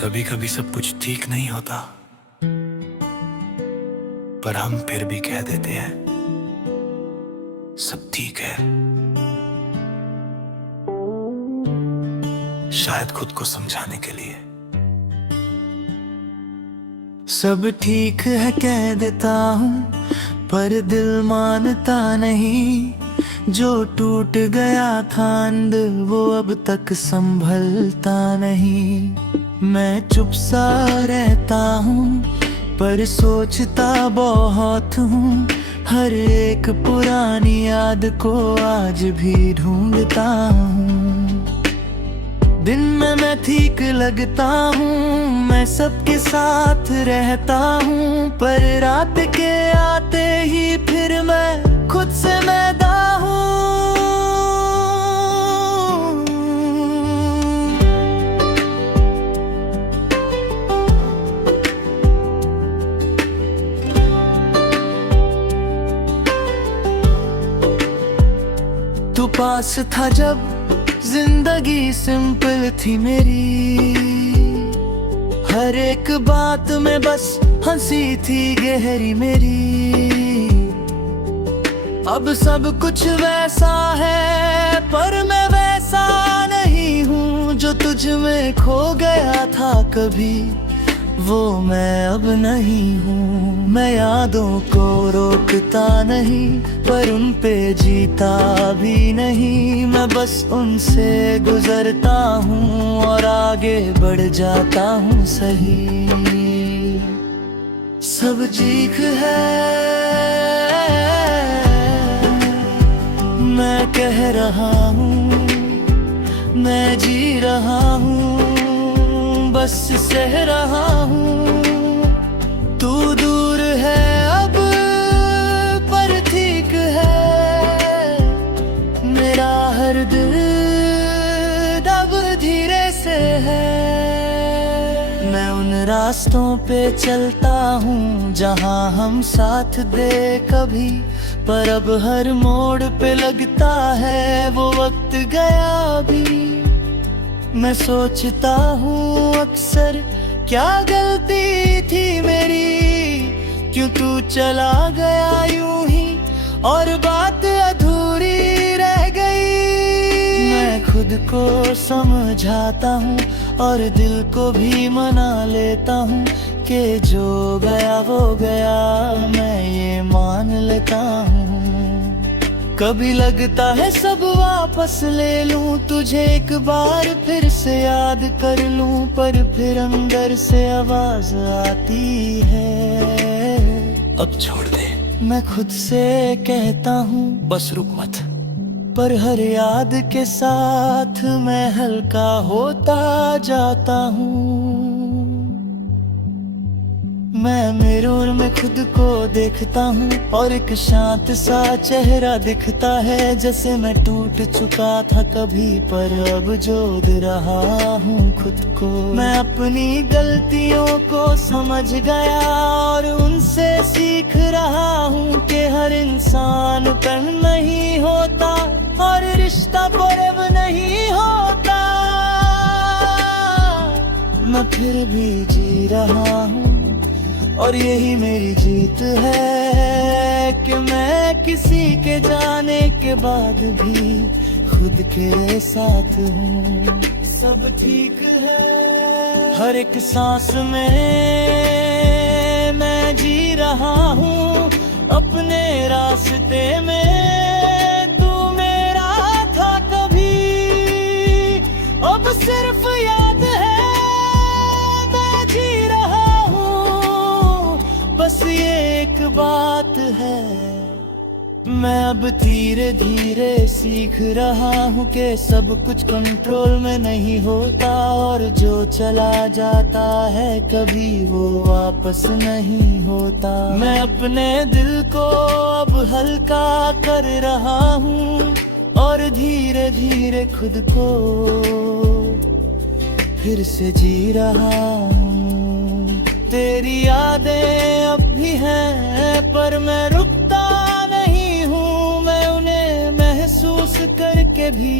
कभी कभी सब कुछ ठीक नहीं होता, पर हम फिर भी कह देते हैं सब ठीक है। शायद खुद को समझाने के लिए। सब ठीक है कह देता हूँ, पर दिल मानता नहीं। जो टूट गया था अंदर वो अब तक संभलता नहीं। मैं चुप सा रहता हूँ, पर सोचता बहुत हूँ। हर एक पुरानी याद को आज भी ढूंढता हूँ। दिन में मैं ठीक लगता हूँ, मैं सबके साथ रहता हूँ, पर रात के आते ही फिर मैं खुद से मैदा हूँ। तू पास था जब जिंदगी सिंपल थी मेरी। हर एक बात में बस हंसी थी गहरी मेरी। अब सब कुछ वैसा है, पर मैं वैसा नहीं हूँ जो तुझ में खो गया था कभी। वो मैं अब नहीं हूँ। मैं यादों को रोकता नहीं, पर उन पे जीता भी नहीं। मैं बस उनसे गुजरता हूँ और आगे बढ़ जाता हूँ सही। सब ठीक है मैं कह रहा हूँ, मैं जी रहा हूँ, बस सह रहा हूँ। तू दूर है अब पर ठीक है। मेरा हर दिल अब धीरे से है। मैं उन रास्तों पे चलता हूँ जहाँ हम साथ दे कभी, पर अब हर मोड़ पे लगता है वो वक्त गया अभी। मैं सोचता हूँ अक्सर क्या गलती थी मेरी, क्यों तू चला गया यूं ही और बात अधूरी रह गई। मैं खुद को समझाता हूँ और दिल को भी मना लेता हूँ कि जो गया वो गया, मैं ये मान लेता हूँ। कभी लगता है सब वापस ले लूं, तुझे एक बार फिर से याद कर लूं, पर फिर अंदर से आवाज आती है अब छोड़ दे। मैं खुद से कहता हूँ बस रुक मत, पर हर याद के साथ मैं हल्का होता जाता हूँ। मैं मिरर में खुद को देखता हूँ और एक शांत सा चेहरा दिखता है, जैसे मैं टूट चुका था कभी, पर अब जोड़ रहा हूँ खुद को। मैं अपनी गलतियों को समझ गया और उनसे सीख रहा हूँ कि हर इंसान कण नहीं होता और रिश्ता forever नहीं होता। मैं फिर भी जी रहा हूँ और यही मेरी जीत है कि मैं किसी के जाने के बाद भी खुद के साथ हूँ। सब ठीक है हर एक सांस में मैं जी रहा हूँ अपने रास्ते में। तू मेरा था कभी, अब सिर्फ याद है मैं जी रहा हूँ। बस ये एक बात है, मैं अब धीरे धीरे सीख रहा हूँ कि सब कुछ कंट्रोल में नहीं होता, और जो चला जाता है कभी वो वापस नहीं होता। मैं अपने दिल को अब हल्का कर रहा हूँ और धीरे धीरे खुद को फिर से जी रहा हूँ। तेरी यादें अब भी हैं, पर मैं रुकता नहीं हूँ। मैं उन्हें महसूस करके भी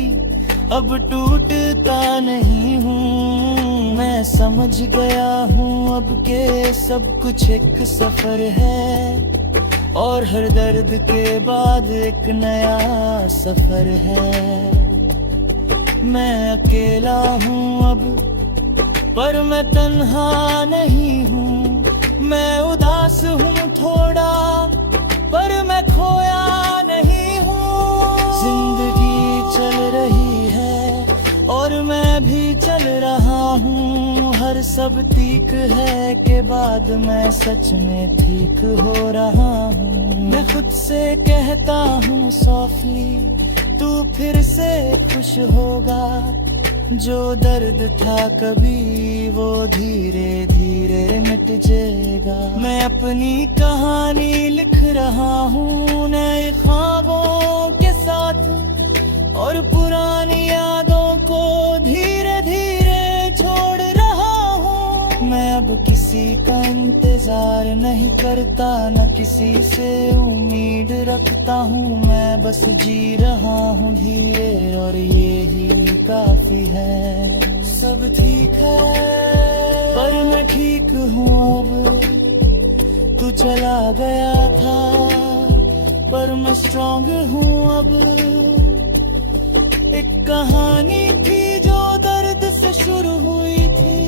अब टूटता नहीं हूँ। मैं समझ गया हूँ अब के सब कुछ एक सफर है, और हर दर्द के बाद एक नया सफर है। मैं अकेला हूँ अब, पर मैं तन्हा नहीं हूँ। मैं उदास हूँ थोड़ा, पर मैं खोया नहीं हूँ। जिंदगी चल रही है और मैं भी चल रहा हूँ। हर सब ठीक है के बाद मैं सच में ठीक हो रहा हूँ। मैं खुद से कहता हूँ सॉफ्टली, तू फिर से खुश होगा। जो दर्द था कभी वो धीरे धीरे मिट जाएगा। मैं अपनी कहानी लिख रहा हूँ नए ख्वाबों के साथ, और पुरानी यादों को धीरे धीरे छोड़ रहा हूँ। मैं अब किसी का इंतजार नहीं करता, न किसी से उम्मीद रखता हूँ। मैं बस जी रहा हूँ धीरे, और ये ही काफी है। सब ठीक है पर मैं ठीक हूँ अब। तू चला गया था पर मैं स्ट्रांग हूँ अब। एक कहानी थी जो दर्द से शुरू हुई थी,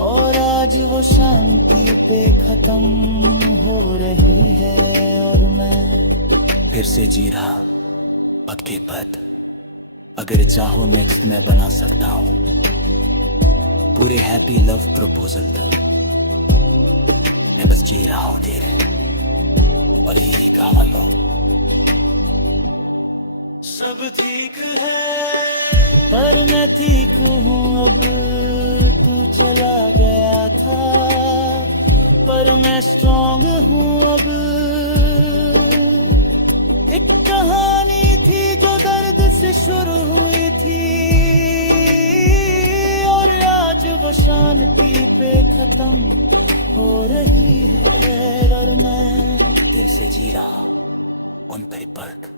और आज वो शांति पे खत्म हो रही है। और मैं फिर से जी रहा पद के पद, अगर चाहो नेक्स्ट मैं बना सकता हूँ। पूरे हैप्पी लव प्रपोजल तक मैं बस जी रहा हूँ धीरे, और यही कहा लो। सब ठीक है पर मैं ठीक हूँ अब। तू चला गया था पर मैं स्ट्रांग हूँ अब। एक कहानी थी जो दर्द से शुरू हुई थी, और आज वो शांति पे खत्म हो रही है। और मैं तेरे से जी रहा उन पर पलक